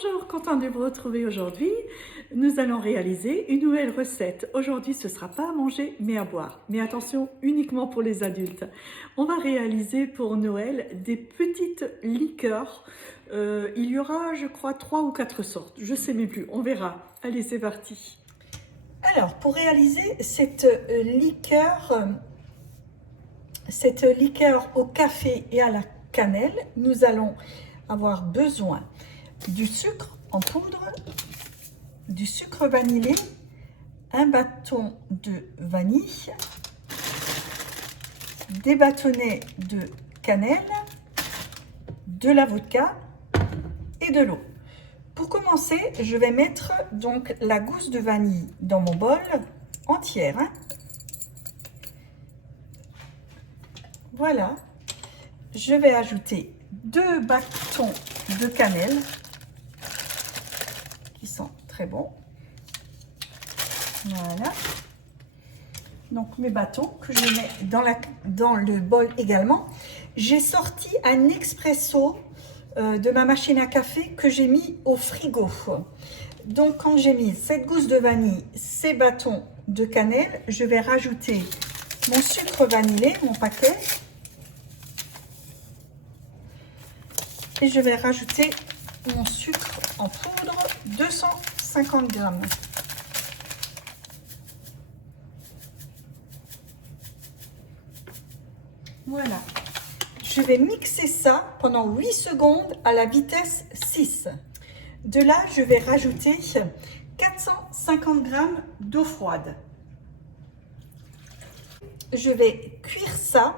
Bonjour, content de vous retrouver aujourd'hui. Nous allons réaliser une nouvelle recette. Aujourd'hui, ce ne sera pas à manger, mais à boire. Mais attention, uniquement pour les adultes. On va réaliser pour Noël des petites liqueurs. Il y aura, je crois, 3 ou 4 sortes. Je ne sais même plus, on verra. Allez, c'est parti. Alors, pour réaliser cette liqueur au café et à la cannelle, nous allons avoir besoin du sucre en poudre, du sucre vanillé, un bâton de vanille, des bâtonnets de cannelle, de la vodka et de l'eau. Pour commencer, je vais mettre donc la gousse de vanille dans mon bol entière. Voilà. Je vais ajouter 2 bâtons de cannelle qui sont très bons. Voilà. Donc mes bâtons que je mets dans le bol également. J'ai sorti un expresso de ma machine à café que j'ai mis au frigo. Donc quand j'ai mis cette gousse de vanille, ces bâtons de cannelle, je vais rajouter mon sucre vanillé, mon paquet. Et je vais rajouter mon sucre en poudre, 250 grammes. Voilà. Je vais mixer ça pendant 8 secondes à la vitesse 6. De là, je vais rajouter 450 grammes d'eau froide. Je vais cuire ça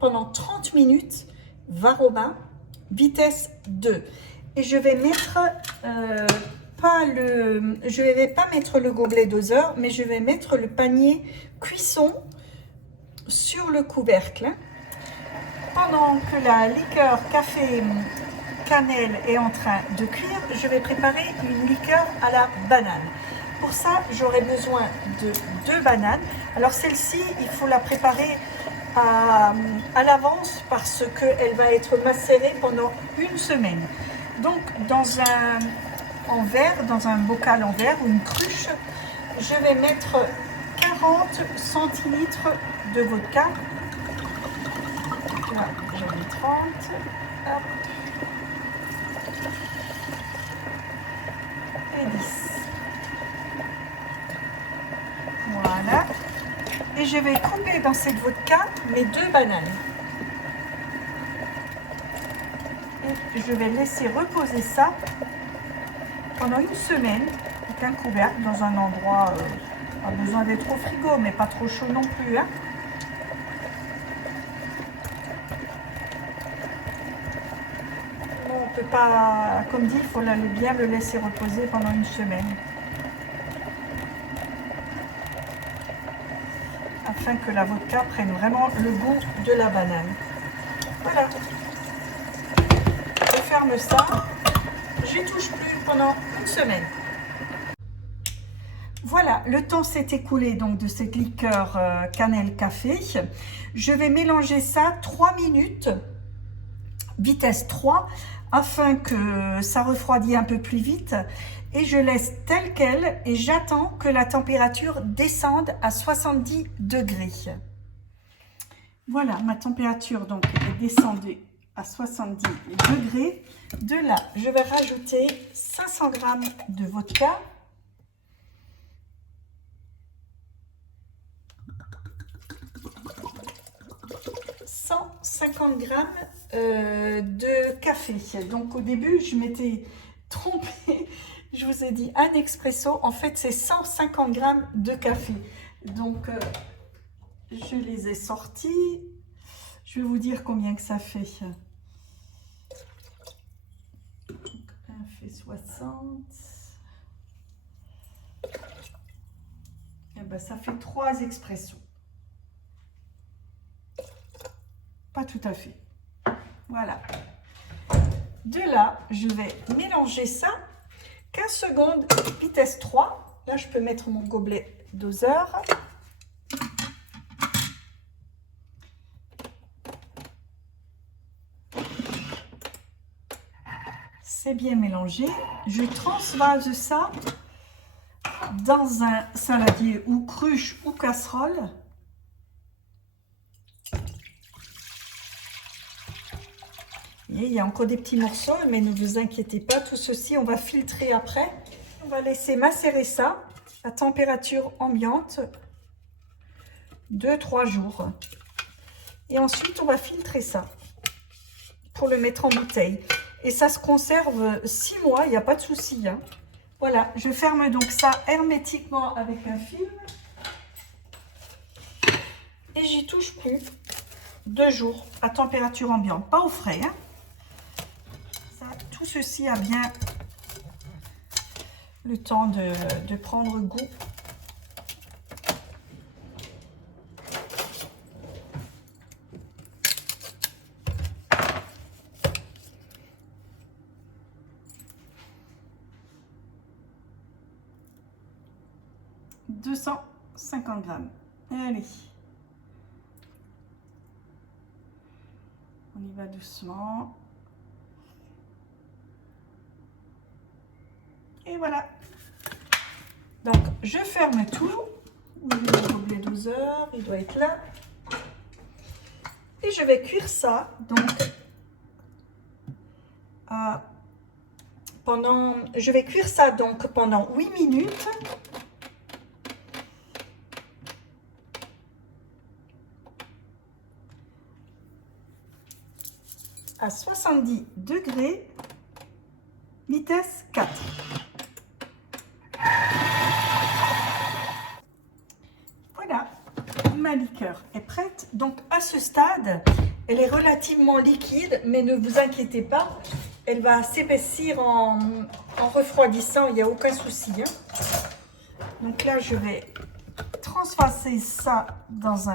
pendant 30 minutes, varoma, vitesse 2. Et je vais mettre je vais pas mettre le gobelet doseur, mais je vais mettre le panier cuisson sur le couvercle. Pendant que la liqueur café cannelle est en train de cuire, je vais préparer une liqueur à la banane. Pour ça, j'aurai besoin de 2 bananes. Alors celle-ci, il faut la préparer à l'avance parce qu'elle va être macérée pendant 1 semaine. Donc dans un bocal en verre ou une cruche, je vais mettre 40 centilitres de vodka. Là, j'en ai 30. Hop. Et 10. Voilà. Et je vais couper dans cette vodka mes 2 bananes. Et je vais laisser reposer ça pendant 1 semaine avec un couvercle dans un endroit, pas besoin d'être au frigo, mais pas trop chaud non plus. Hein. On peut pas, comme dit, il faut bien le laisser reposer pendant 1 semaine. Afin que la vodka prenne vraiment le goût de la banane. Voilà. Je ferme ça. Je n'y touche plus pendant 1 semaine. Voilà, le temps s'est écoulé donc de cette liqueur cannelle café. Je vais mélanger ça 3 minutes, vitesse 3, afin que ça refroidisse un peu plus vite. Et je laisse tel quel et j'attends que la température descende à 70 degrés. Voilà, ma température donc est descendue à 70 degrés. De là, je vais rajouter 500 grammes de vodka. « 150 grammes de café. » Donc au début, je m'étais trompée. Je vous ai dit un expresso. En fait, c'est 150 grammes de café. Donc, je les ai sortis. Je vais vous dire combien que ça fait. Donc, un fait 60. Et ben, ça fait 3 expressos. Pas tout à fait. Voilà. De là, je vais mélanger ça. 15 secondes, vitesse 3. Là, je peux mettre mon gobelet doseur. C'est bien mélangé. Je transvase ça dans un saladier ou cruche ou casserole. Et il y a encore des petits morceaux, mais ne vous inquiétez pas, tout ceci on va filtrer après. On va laisser macérer ça à température ambiante 2-3 jours. Et ensuite on va filtrer ça pour le mettre en bouteille. Et ça se conserve 6 mois, il n'y a pas de souci. Hein. Voilà, je ferme donc ça hermétiquement avec un film. Et j'y touche plus. 2 jours à température ambiante, pas au frais. Hein. Ça, tout ceci a bien le temps de prendre goût. « 250 grammes. Allez. On y va doucement. Et voilà. Donc, je ferme tout. Le gobelet 12 heures, il doit être là. Et je vais cuire ça. Donc, je vais cuire ça donc pendant 8 minutes. À 70 degrés, vitesse 4. Voilà, ma liqueur est prête. Donc à ce stade, elle est relativement liquide, mais ne vous inquiétez pas, elle va s'épaissir en refroidissant, il n'y a aucun souci. Hein. Donc là, je vais transvaser ça dans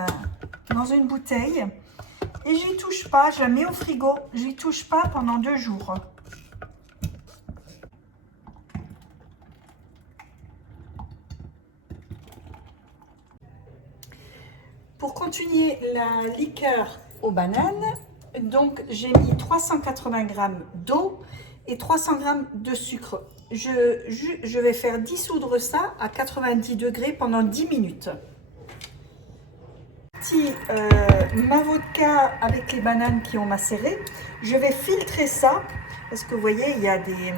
une bouteille. Et j'y touche pas, je la mets au frigo, j'y touche pas pendant 2 jours. Pour continuer la liqueur aux bananes, donc j'ai mis 380 g d'eau et 300 g de sucre. Je vais faire dissoudre ça à 90 degrés pendant 10 minutes. Ma vodka avec les bananes qui ont macéré, je vais filtrer ça parce que vous voyez il y a des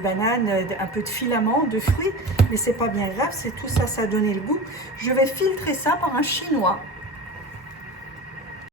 bananes, un peu de filaments, de fruits, mais c'est pas bien grave, c'est tout ça, ça a donné le goût. Je vais filtrer ça par un chinois.